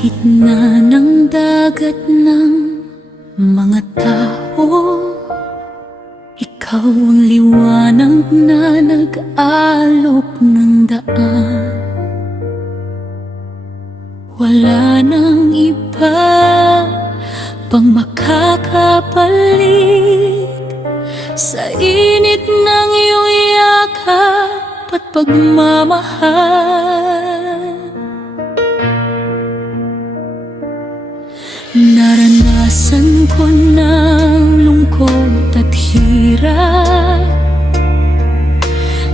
gitna ng dagat ng mga tao, ikaw ang liwanag na nag-alok ng daan. Wala nang iba pang makakapalit sa init ng iyong yakap at pagmamahal. Naranasan ko ng lungkot at hirap,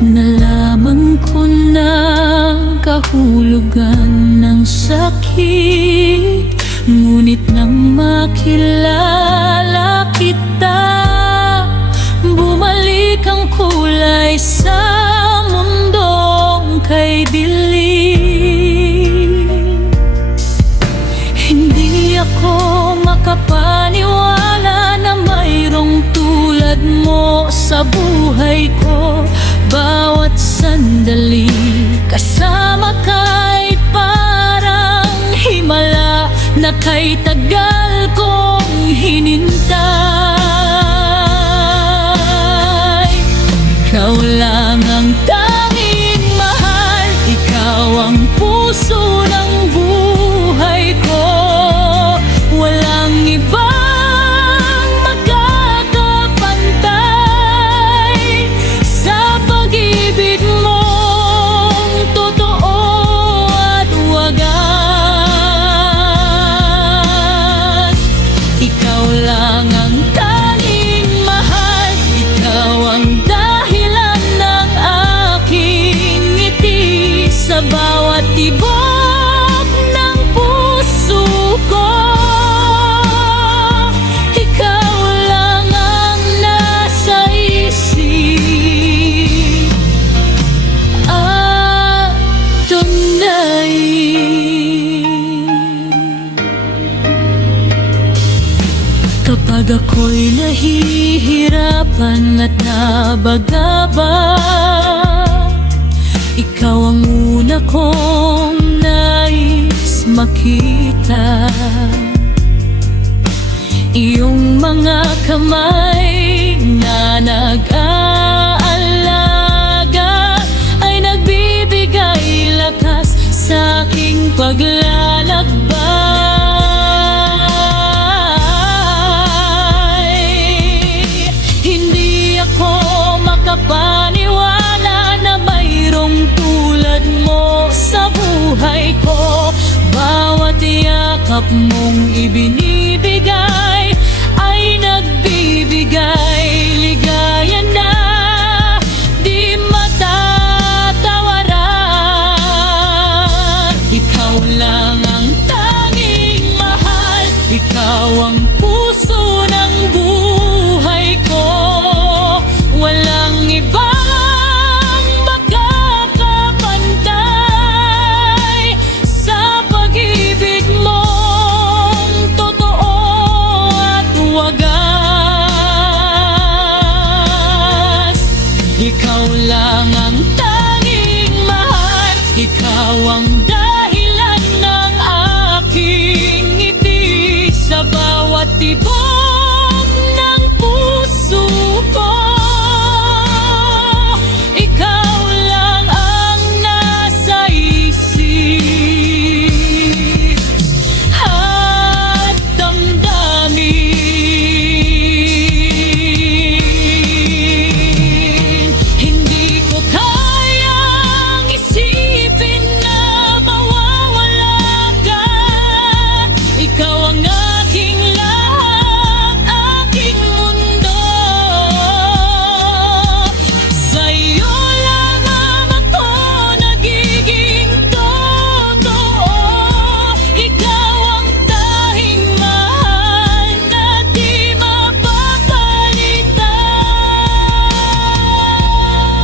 nalaman ko ng kahulugan ng sakit. Ngunit nang makilala kita, bumalik ang kulay sa mundong kay dilim. Hindi ako makapaniwala na mayroong tulad mo sa buhay ko. Bawat sandali kasama ka'y parang himala na kay tagal kong hinintay. Ikaw lang ang tanging mahal, ikaw ang puso ng buhay ko. Walang ibang magkakapantay sa pag-ibig mong totoo at wagas. Ikaw lang ang tanging mahal, ikaw ang dahilan ng aking ngiti sa bawat tibok ng puso ko. Ikaw lang ang nasa isip at tunay. Kapag ako'y nahihirapan at nabagaba, ikaw ang una kong nais makita. Iyong mga kamay na nag-aalaga ay nagbibigay lakas sa aking paglalakbay. Hindi ako makapaniwala na mayroong tulad mo sa buhay ko. Bawat yakap mong ibinibigay ay nagbibigay ligaya na di matatawaran. Ikaw lang ang tanging mahal, ikaw ang puso ng buhay ko. Walang ibang makakapantay sa pag-ibig mong totoo at wagas. Ikaw lang ang tanging mahal, ikaw ang dahilan ng aking ngiti sa bawat tibok ng puso ko. Ikaw lang ang nasa isip at damdamin. Hindi ko kayang isipin na mawawala ka. Ikaw ang aking lahat, aking mundo. Sa'yo lamang ako nagiging totoo. Ikaw ang tanging mahal na di mapapalitan.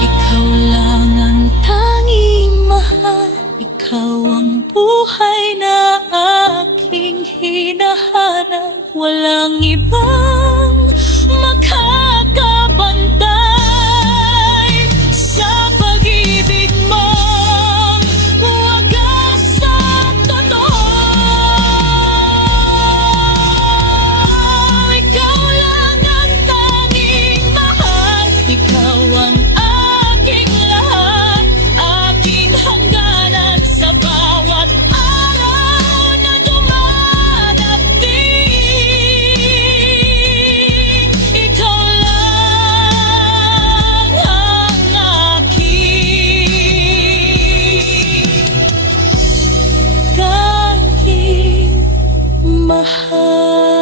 Ikaw lang ang tanging mahal, ikaw ang buhay na aking hinahanap. Walang ibang makakapantay sa pag-ibig mo. Wagas at totoo. mahal.